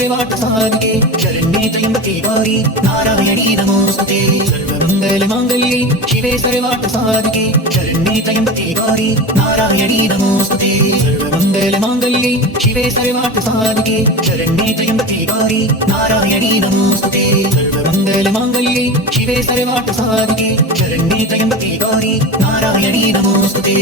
सर्वार्थ साधिके शरण्ये त्र्यम्बके गौरी नारायणी नमोस्तुते सर्वमंगल मांगल्ये शिवे सर्वार्थ साधिके शरण्ये त्र्यम्बके गौरी नारायणी नमोस्तुते सर्वमंगल मांगल्ये शिवे सर्वार्थ साधिके शरण्ये त्र्यम्बके गौरी नारायणी नमोस्तुते सर्वमंगल मांगल्ये शिवे सर्वार्थ साधिके शरण्ये त्र्यम्बके गौरी नारायणी नमोस्तुते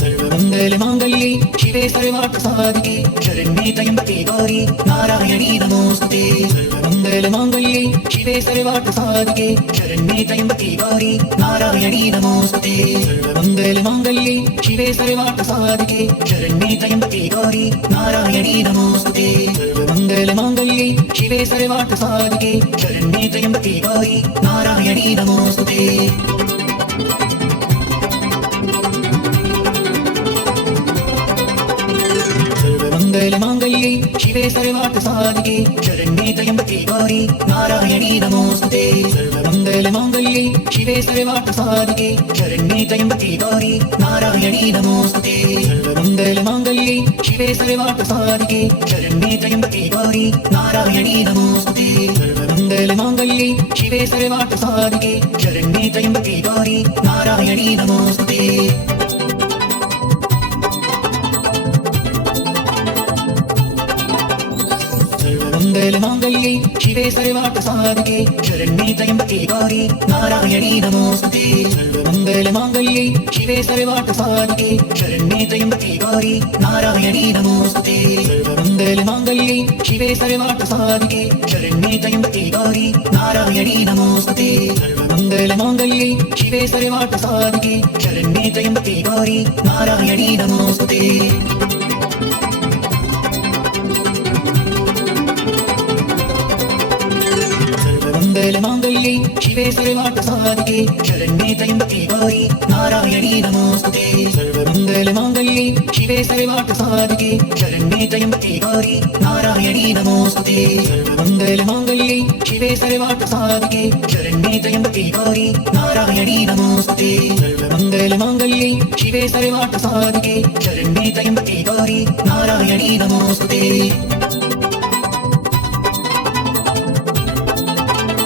सर्वमंगल मांगल्ये शिवे सर्वार्थ साधिके शरण्ये त्र्यम्बके गौरी नारायणी नमोस्तुते सर्वमंगल मांगल्ये शिवे सर्वार्थ साधिके शरण्ये त्र्यम्बके गौरी नारायणी नमोस्तुते सर्वमंगल मांगल्ये शिवे सर्वार्थ साधिके शरण्ये त्र्यम्बके गौरी नारायणी नमोस्तुते सर्वमंगल मांगल्ये शिवे सर्वार्थ साधिके शरण्ये त्र्यम्बके गौरी नारायणी नमोस्तुते सर्वमंगल मांगल्ये शिवे सर्वार्थ साधिके शरण्ये त्र्यम्बके गौरी नारायणी नमोस्तुते सर्वमंगल मांगल्ये शिवे सर्वार्थ साधिके शरण्ये त्र्यम्बके गौरी नारायणी नमोस्तुते सर्वमंगल मांगल्ये शिवे सर्वार्थ साधिके शरण्ये त्र्यम्बके गौरी नारायणी नमोस्तुते सर्वमंगल मांगल्ये शिवे सर्वार्थ साधिके शरण्ये त्र्यम्बके गौरी नारायणी नमोस्तुते सर्वमंगल मांगल्ये शिवे सर्वार्थ साधिके शरण्ये त्र्यम्बके गौरी नारायणी नमोस्तुते सर्वमंगल मांगल्ये शिवे सर्वार्थ साधिके शरण्ये त्र्यम्बके गौरी नारायणी नमोस्तुते सर्वमंगल मांगल्ये शिवे सर्वार्थ साधिके शरण्ये त्र्यम्बके गौरी नारायणी नमोस्तुते सर्वमंगल मांगल्ये शिवे सर्वार्थ साधिके शरण्ये त्र्यम्बके गौरी नारायणी नमोस्तुते सर्वमंगल मांगल्ये शिवे सर्वार्थ साधिके शरण्ये त्र्यम्बके गौरी नारायणी नमोस्तुते सर्वमंगल मांगल्ये शिवे सर्वार्थ साधिके शरण्ये त्र्यम्बके गौरी नारायणी नमोस्तुते सर्वमंगल मांगल्ये शिवे सर्वार्थ साधिके शरण्ये त्र्यम्बके गौरी नारायणी नमोस्तुते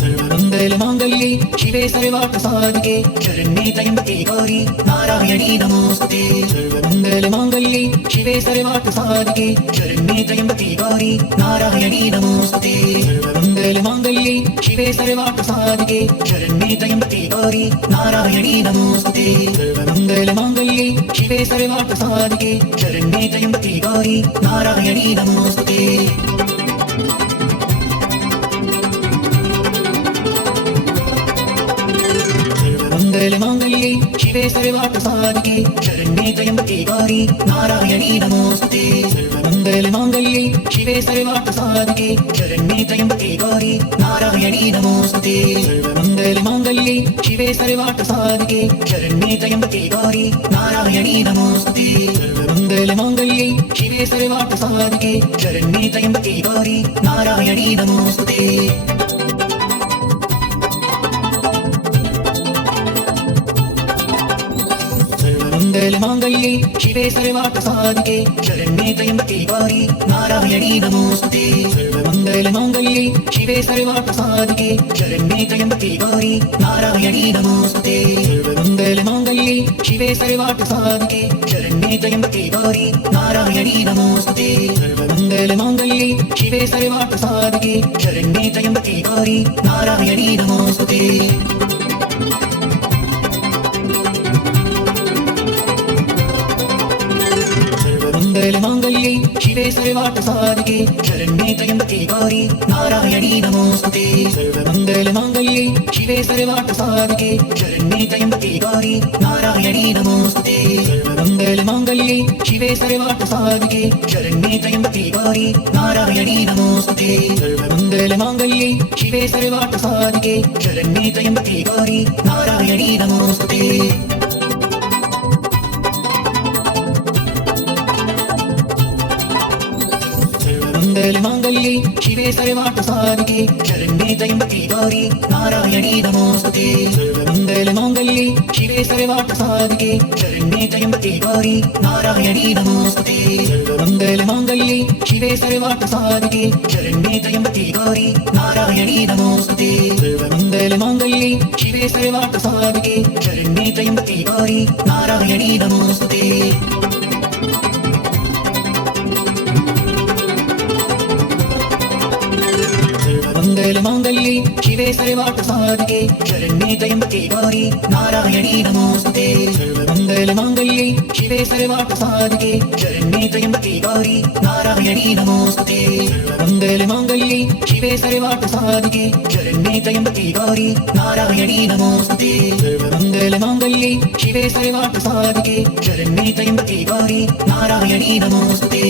सर्वमंगल मांगल्ये शिवे सर्वार्थ साधिके शरण्ये त्र्यम्बके गौरी नारायणी नमोस्तुते सर्वमंगल मांगल्ये शिवे सर्वार्थ साधिके शरण्ये त्र्यम्बके गौरी नारायणी नमोस्तुते सर्वमंगल मांगल्ये शिवे सर्वार्थ साधिके शरण्ये त्र्यम्बके गौरी नारायणी नमोस्तुते सर्वमंगल मांगल्ये शिवे सर्वार्थ साधिके शरण्ये त्र्यम्बके गौरी नारायणी नमोस्तुते सर्वमंगल मांगल्ये शिवे सर्वार्थ साधिके शरण्ये त्र्यम्बके गौरी नारायणी नमोस्तुते सर्वमंगल मांगल्ये शिवे सर्वार्थ साधिके शरण्ये त्र्यम्बके गौरी नारायणी नमोस्तुते सर्वमंगल मांगल्ये शिवे सर्वार्थ साधिके शरण्ये त्र्यम्बके गौरी नारायणी नमोस्तुते सर्वमंगल मांगल्ये शिवे सर्वार्थ साधिके शरण्ये त्र्यम्बके गौरी नारायणी नमोस्तुते सर्वमंगल मांगल्ये शिवे सर्वार्थ साधिके शरण्ये त्र्यम्बके गौरी नारायणी नमोस्तुते सर्वमंगल मांगल्ये शिवे सर्वार्थ साधिके शरण्ये त्र्यम्बके गौरी नारायणी नमोस्तुते सर्वमंगल मांगल्ये शिवे सर्वार्थ साधिके शरण्ये त्र्यम्बके गौरी नारायणी नमोस्तुते सर्वमंगल मांगल्ये शिवे सर्वार्थ साधिके शरण्ये त्र्यम्बके गौरी नारायणी नमोस्तुते सर्वमंगल मांगल्ये शिवे सर्वार्थ साधिके शरण्ये त्र्यम्बके गौरी नारायणी नमोस्तुते सर्वमंगल मांगल्ये शिवे सर्वार्थ साधिके शरण्ये त्र्यम्बके गौरी नारायणी नमोस्तुते सर्वमंगल मांगल्ये शिवे सर्वार्थ साधिके शरण्ये त्र्यम्बके गौरी नारायणी नमोस्तुते सर्वमंगल मांगल्ये शिवे सर्वार्थ साधिके शरण्ये त्र्यम्बके गौरी नारायणी नमोस्तुते सर्वमंगल मांगल्ये शिवे सर्वार्थ साधिके शरण्ये त्र्यम्बके गौरी नारायणी नमोस्तुते सर्वमंगल सर्वमङ्गलमाङ्गल्ये शिवे सर्वार्थसाधिके शरण्ये त्र्यम्बके गौरी नारायणी नमोस्तुते सर्वमङ्गलमाङ्गल्ये शिवे सर्वार्थसाधिके शरण्ये त्र्यम्बके गौरी नारायणी नमोस्तुते सर्वमङ्गलमाङ्गल्ये शिवे सर्वार्थसाधिके शरण्ये त्र्यम्बके गौरी नारायणी नमोस्तुते सर्वमङ्गलमाङ्गल्ये शिवे सर्वार्थसाधिके शरण्ये त्र्यम्बके गौरी नारायणी नमोस्तुते सर्वमङ्गलमाङ्गल्ये शिवे सर्वार्थसाधिके शरण्ये त्र्यम्बके गौरी नारायणी नमोस्तुते सर्वमङ्गलमाङ्गल्ये शिवे सर्वार्थसाधिके शरण्ये त्र्यम्बके गौरी नारायणी नमोस्तुते सर्वमङ्गलमाङ्गल्ये शिवे सर्वार्थसाधिके शरण्ये त्र्यम्बके गौरी नारायणी नमोस्तुते सर्वमङ्गलमाङ्गल्ये शिवे सर्वार्थसाधिके शरण्ये त्र्यम्बके गौरी नारायणी नमोस्तुते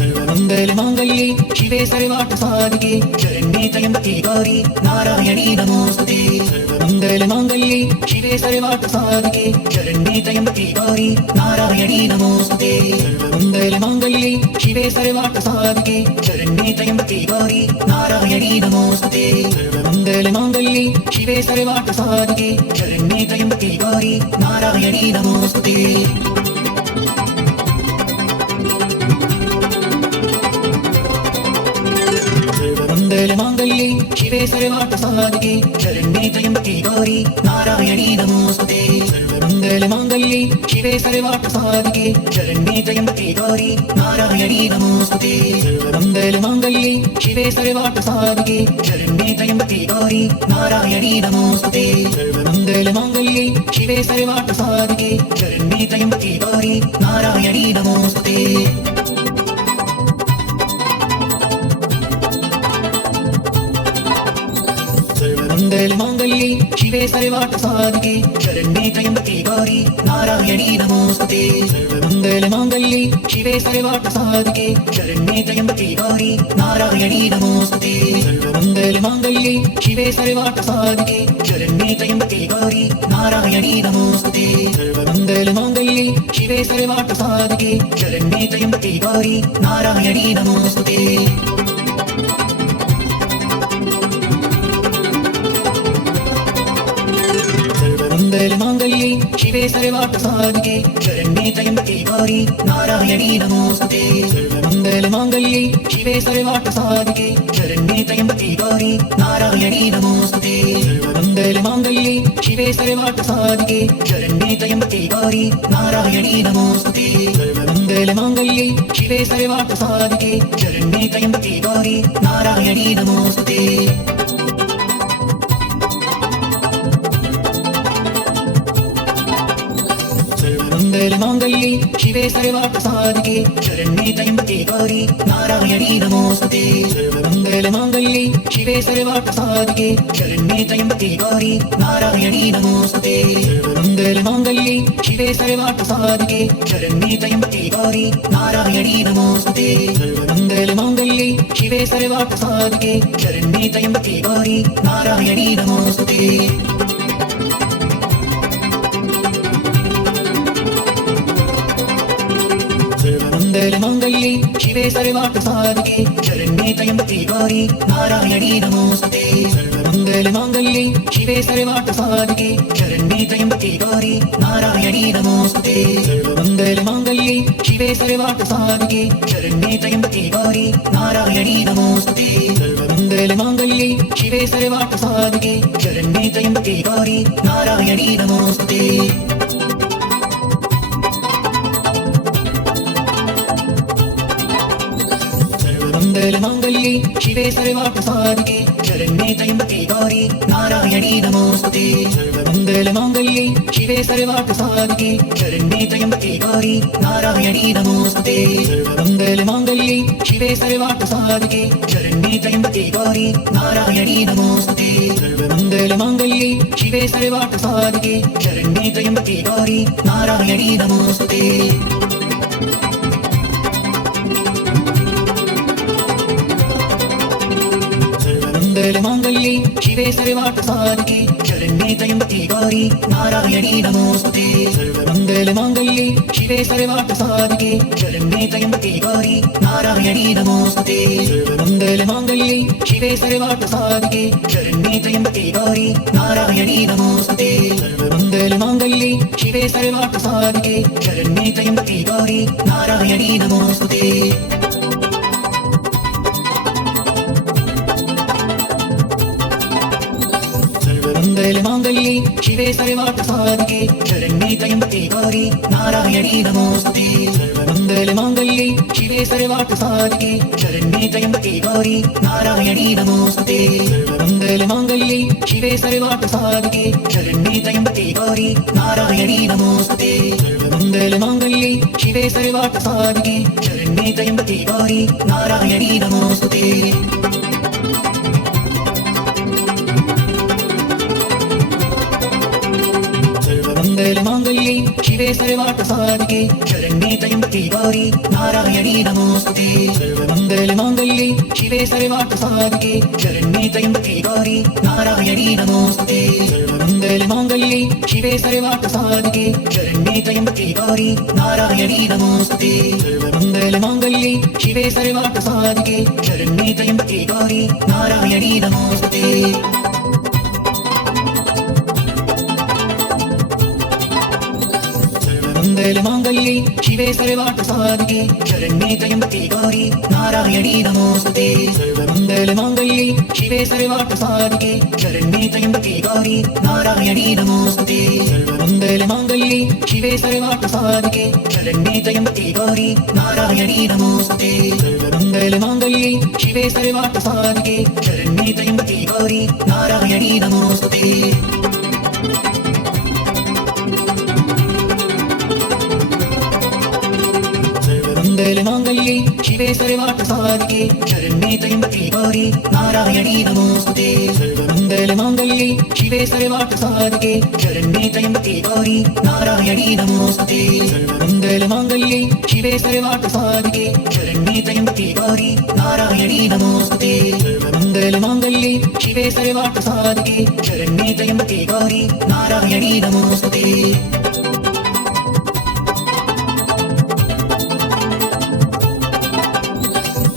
सर्वमङ्गलमाङ्गल्ये शिवे सर्वार्थसाधिके शरण्ये त्र्यम्बके गौरी नारायणी नमोस्तुते सर्वमङ्गलमाङ्गल्ये शिवे सर्वार्थसाधिके शरण्ये त्र्यम्बके गौरी नारायणी नमोस्तुते सर्वमङ्गलमाङ्गल्ये शिवे सर्वार्थसाधिके शरण्ये त्र्यम्बके गौरी नारायणी नमोस्तुते सर्वमङ्गलमाङ्गल्ये शिवे सर्वार्थसाधिके शरण्ये त्र्यम्बके गौरी नारायणी नमोस्तुते सर्वमङ्गलमाङ्गल्ये शिवे सर्वार्थसाधिके शरण्ये त्र्यम्बके गौरी नारायणी नमोस्तुते सर्वमङ्गलमाङ्गल्ये शिवे सर्वार्थसाधिके शरण्ये त्र्यम्बके गौरी नारायणी नमोस्तुते सर्वमङ्गलमाङ्गल्ये शिवे सर्वार्थसाधिके शरण्ये त्र्यम्बके गौरी नारायणी नमोस्तुते सर्वमङ्गलमाङ्गल्ये शिवे सर्वार्थसाधिके शरण्ये त्र्यम्बके गौरी नारायणी नमोस्तुते सर्वमङ्गलमाङ्गल्ये शिवे सर्वार्थसाधिके शरण्ये त्र्यम्बके गौरी नारायणी नमोस्तुते सर्वमङ्गलमाङ्गल्ये शिवे सर्वार्थसाधिके शरण्ये त्र्यम्बके गौरी नारायणी नमोस्तुते सर्वमङ्गलमाङ्गल्ये शिवे सर्वार्थसाधिके शरण्ये त्र्यम्बके गौरी नारायणी नमोस्तुते सर्वमङ्गलमाङ्गल्ये शिवे सर्वार्थसाधिके शरण्ये त्र्यम्बके गौरी नारायणी नमोस्तुते सर्वमङ्गलमाङ्गल्ये शिवे सर्वार्थसाधिके शरण्ये त्र्यम्बके गौरी नारायणी नमोस्तुते सर्वमङ्गलमाङ्गल्ये शिवे सर्वार्थसाधिके शरण्ये त्र्यम्बके गौरी नारायणी नमोस्तुते सर्वमङ्गलमाङ्गल्ये शिवे सर्वार्थसाधिके शरण्ये त्र्यम्बके गौरी नारायणी नमोस्तुते सर्वमङ्गलमाङ्गल्ये शिवे सर्वार्थसाधिके शरण्ये त्र्यम्बके गौरी नारायणी नमोस्तुते सर्वमङ्गलमाङ्गल्ये शिवे सर्वार्थसाधिके शरण्ये त्र्यम्बके गौरी नारायणी नमोस्तुते सर्वमङ्गलमाङ्गल्ये शिवे सर्वार्थसाधिके शरण्ये त्र्यम्बके गौरी नारायणी नमोस्तुते सर्वमङ्गलमाङ्गल्ये शिवे सर्वार्थसाधिके शरण्ये त्र्यम्बके गौरी नारायणी नमोस्तुते सर्वमङ्गलमाङ्गल्ये शिवे सर्वार्थसाधिके शरण्ये त्र्यम्बके गौरी नारायणी नमोस्तुते सर्वमङ्गलमाङ्गल्ये शिवे सर्वार्थसाधिके शरण्ये त्र्यम्बके गौरी नारायणी नमोस्तुते सर्वमङ्गलमाङ्गल्ये शिवे सर्वार्थसाधिके शरण्ये त्र्यम्बके गौरी नारायणी नमोस्तुते सर्वमङ्गलमाङ्गल्ये शिवे सर्वार्थसाधिके शरण्ये त्र्यम्बके गौरी नारायणी नमोस्तुते सर्वमङ्गलमाङ्गल्ये शिवे सर्वार्थसाधिके शरण्ये त्र्यम्बके गौरी नारायणी नमोस्तुते सर्वमङ्गलमाङ्गल्ये शिवे सर्वार्थसाधिके शरण्ये त्र्यम्बके गौरी नारायणी नमोस्तुते सर्वमङ्गलमाङ्गल्ये शिवे सर्वार्थसाधिके शरण्ये त्र्यम्बके गौरी नारायणी नमोस्तुते सर्वमङ्गलमाङ्गल्ये शिवे सर्वार्थसाधिके शरण्ये त्र्यम्बके गौरी नारायणी नमोस्तुते सर्वमङ्गलमाङ्गल्ये शिवे सर्वार्थसाधिके शरण्ये त्र्यम्बके गौरी नारायणी नमोस्तुते सर्वमङ्गलमाङ्गल्ये शिवे सर्वार्थसाधिके शरण्ये त्र्यम्बके गौरी नारायणी नमोऽस्तुते सर्वमङ्गलमाङ्गल्ये शिवे सर्वार्थसाधिके शरण्ये त्र्यम्बके गौरी नारायणी नमोऽस्तुते सर्वमङ्गलमाङ्गल्ये शिवे सर्वार्थसाधिके शरण्ये त्र्यम्बके गौरी नारायणी नमोऽस्तुते सर्वमङ्गलमाङ्गल्ये शिवे सर्वार्थसाधिके शरण्ये त्र्यम्बके गौरी नारायणी नमोऽस्तुते सर्वमङ्गलमाङ्गल्ये शिवे सर्वार्थसाधिके शरण्ये त्र्यम्बके गौरी नारायणी नमोऽस्तुते सर्वमङ्गलमाङ्गल्ये शिवे सर्वार्थसाधिके शरण्ये त्र्यम्बके गौरी नारायणी नमोऽस्तुते सर्वमङ्गलमाङ्गल्ये शिवे सर्वार्थसाधिके शरण्ये त्र्यम्बके गौरी नारायणी नमोऽस्तुते सर्वमङ्गलमाङ्गल्ये शिवे सर्वार्थसाधिके शरण्ये त्र्यम्बके गौरी नारायणी नमोऽस्तुते सर्वमङ्गलमाङ्गल्ये शिवे सर्वार्थसाधिके शरण्ये त्र्यम्बके गौरी नारायणी नमोऽस्तुते सर्वमङ्गलमाङ्गल्ये शिवे सर्वार्थसाधिके शरण्ये त्र्यम्बके गौरी नारायणी नमोऽस्तुते सर्वमङ्गलमाङ्गल्ये शिवे सर्वार्थसाधिके शरण्ये त्र्यम्बके गौरी नारायणी नमोऽस्तुते सर्वमङ्गलमाङ्गल्ये शिवे सर्वार्थसाधिके शरण्ये त्र्यम्बके गौरी नारायणी नमोऽस्तुते सर्वमङ्गलमाङ्गल्ये शिवे सर्वार्थसाधिके शरण्ये त्र्यम्बके गौरी नारायणी नमोऽस्तुते सर्वमङ्गलमाङ्गल्ये शिवे सर्वार्थसाधिके शरण्ये त्र्यम्बके गौरी नारायणी नमोऽस्तुते सर्वमङ्गलमाङ्गल्ये शिवे सर्वार्थसाधिके शरण्ये त्र्यम्बके गौरी नारायणी नमोऽस्तुते सर्वमङ्गलमाङ्गल्ये शिवे सर्वार्थसाधिके शरण्ये त्र्यम्बके गौरी नारायणी नमोऽस्तुते सर्वमङ्गलमाङ्गल्ये शिवे सर्वार्थसाधिके शरण्ये त्र्यम्बके गौरी नारायणी नमोऽस्तुते सर्वमङ्गलमाङ्गल्ये शिवे सर्वार्थसाधिके शरण्ये त्र्यम्बके गौरी नारायणी नमोऽस्तुते सर्वमङ्गलमाङ्गल्ये शिवे सर्वार्थसाधिके शरण्ये त्र्यम्बके गौरी नारायणी नमोऽस्तुते सर्वमङ्गलमाङ्गल्ये शिवे सर्वार्थसाधिके शरण्ये त्र्यम्बके गौरी नारायणी नमोऽस्तुते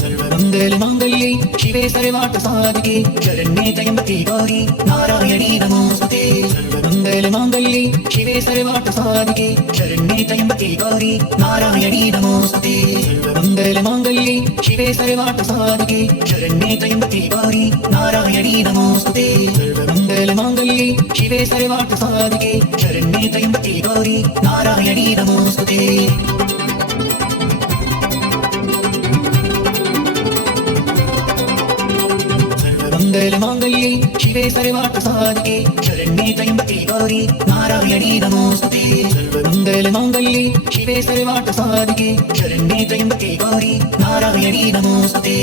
सर्वमङ्गलमाङ्गल्ये शिवे सर्वार्थसाधिके शरण्ये त्र्यम्बके गौरी नारायणी नमोऽस्तुते सर्वमङ्गलमाङ्गल्ये शिवे सर्वार्थसाधिके शरण्ये त्र्यम्बके गौरी नारायणी नमोऽस्तुते सर्वमङ्गलमाङ्गल्ये शिवे सर्वार्थसाधिके शरण्ये त्र्यम्बके गौरी नारायणी नमोऽस्तुते सर्वमङ्गलमाङ्गल्ये शिवे सर्वार्थसाधिके शरण्ये त्र्यम्बके गौरी नारायणी नमोऽस्तुते सर्वमङ्गलमाङ्गल्ये शिवे सर्वार्थसाधिके शरण्ये त्र्यम्बके गौरी नारायणी नमोऽस्तुते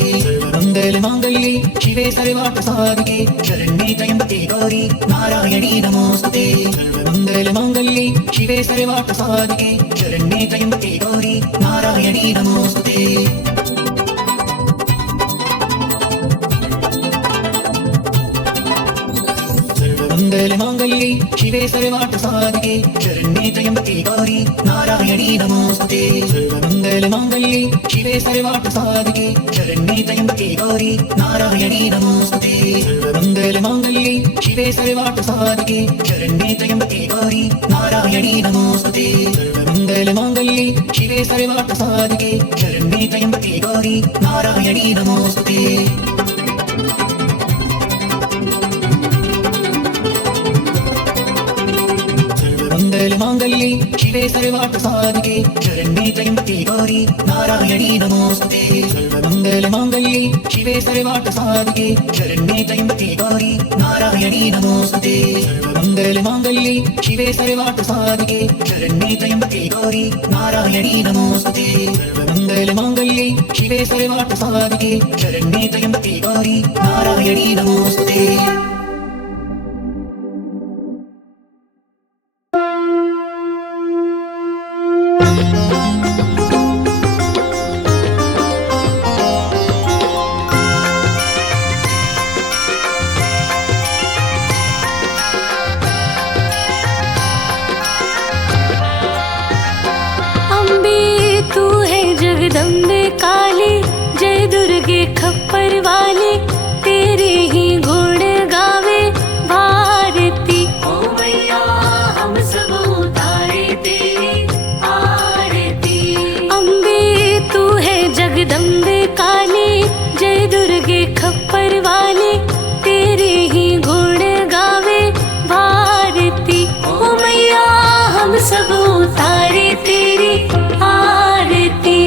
सर्वमङ्गलमाङ्गल्ये शिवे सर्वार्थसाधिके शरण्ये त्र्यम्बके गौरी नारायणी नमोऽस्तुते सर्वमङ्गलमाङ्गल्ये शिवे सर्वार्थसाधिके शरण्ये त्र्यम्बके गौरी नारायणी नमोऽस्तुते सर्वमङ्गलमाङ्गल्ये शिवे सर्वार्थसाधिके शरण्ये त्र्यम्बके गौरी नारायणी नमोऽस्तुते सर्वमङ्गलमाङ्गल्ये शिवे सर्वार्थसाधिके शरण्ये त्र्यम्बके गौरी नारायणी नमोऽस्तुते सर्वमङ्गलमाङ्गल्ये शिवे सर्वार्थसाधिके शरण्ये त्र्यम्बके गौरी नारायणी नमोऽस्तुते सर्वमङ्गलमाङ्गल्ये शिवे सर्वार्थसाधिके शरण्ये त्र्यम्बके गौरी नारायणी नमोऽस्तुते सर्वमङ्गलमाङ्गल्ये शिवे सर्वार्थसाधिके शरण्ये त्र्यम्बके गौरी नारायणी नमोऽस्तुते सर्वमङ्गलमाङ्गल्ये शिवे सर्वार्थसाधिके शरण्ये त्र्यम्बके गौरी नारायणी नमोऽस्तुते सर्वमङ्गलमाङ्गल्ये शिवे सर्वार्थसाधिके शरण्ये त्र्यम्बके गौरी नारायणी नमोऽस्तुते सर्वमङ्गलमाङ्गल्ये शिवे सर्वार्थसाधिके शरण्ये त्र्यम्बके गौरी नारायणी नमोऽस्तुते सर्वमङ्गलमाङ्गल्ये शिवे सर्वार्थसाधिके शरण्ये त्र्यम्बके गौरी नारायणी नमोऽस्तुते वाले तेरे ही गुण गावे भारती। ओ मैया हम सब उतारे तेरी आरती। अम्बे तू है जगदम्बे काली, जय दुर्गे खप्पर वाले तेरे ही गुण गावे भारती। ओ मैया हम सब उतारे तेरी आरती।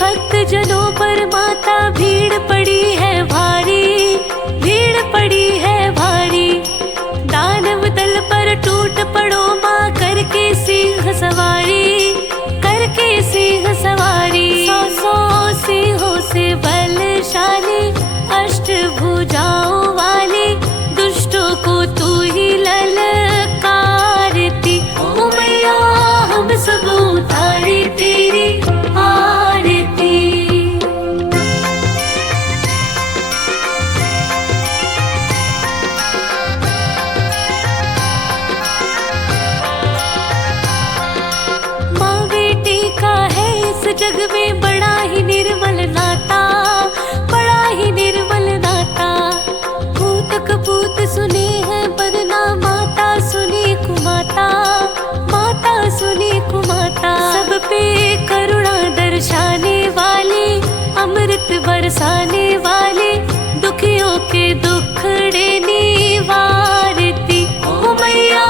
भक्त जनों पर माता भीड़ पड़ी है भारी, भीड़ पड़ी है भारी। दानव दल पर टूट पड़ो माँ, करके सिंह सवारी, करके सिंह सवारी। सौ सौ सिंहों से बलशाली, अष्ट भुजाओं वाली, दुष्टों को तू ही ललकारती। ओ मैया हम सब उतारे तेरी आरती। माँ बेटी का है इस जग में बड़ा ही निर्मल नाता, बड़ा ही निर्मल नाता। भूत कपूत सुने हैं बदना, माता सुनी कुमाता, माता सुनी कुमाता। सब पे करुणा दर्शाने वाली, अमृत बरसाने वाली, दुखियों के दुखड़े निवारती। ओ मैया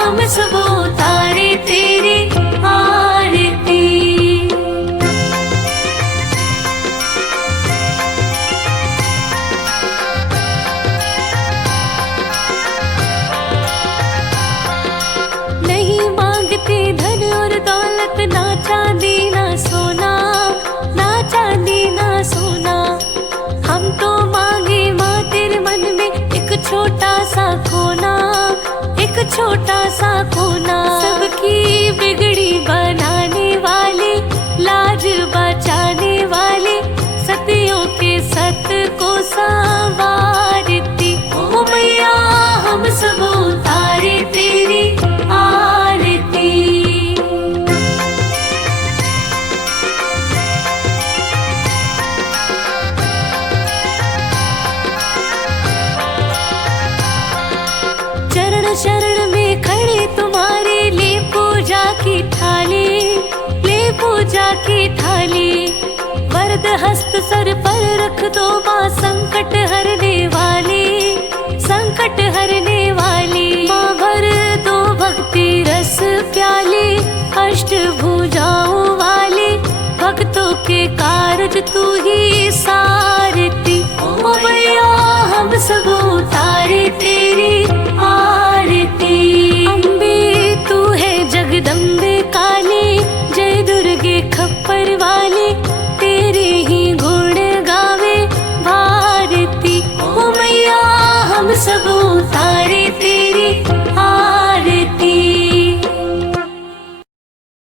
हम सब उतारे तेरी आरती। नहीं मांगते धन और दौलत, ना चांदी ना सोना, ना चांदी ना सोना। हम तो मांगे माँ तेरे मन में एक छोटा सा कोना, एक छोटा सा कोना। सबकी बिगड़ी बनाने वाली, लाज बचाने वाली, सतियों के सत को संवारती। ओ मैया हम सब उतारे तेरी आरती। चरण शरण में खड़े तुम्हारे, ले पूजा की थाली, ले पूजा की थाली। वरद हस्त सर पर रख दो माँ, संकट हरने वाली, संकट हरने वाली। माँ भर दो भक्ति रस प्याली, अष्ट भुजाओं वाली, भक्तों के कारज तू ही सारती। ओ मैया हम सब उतारे तेरी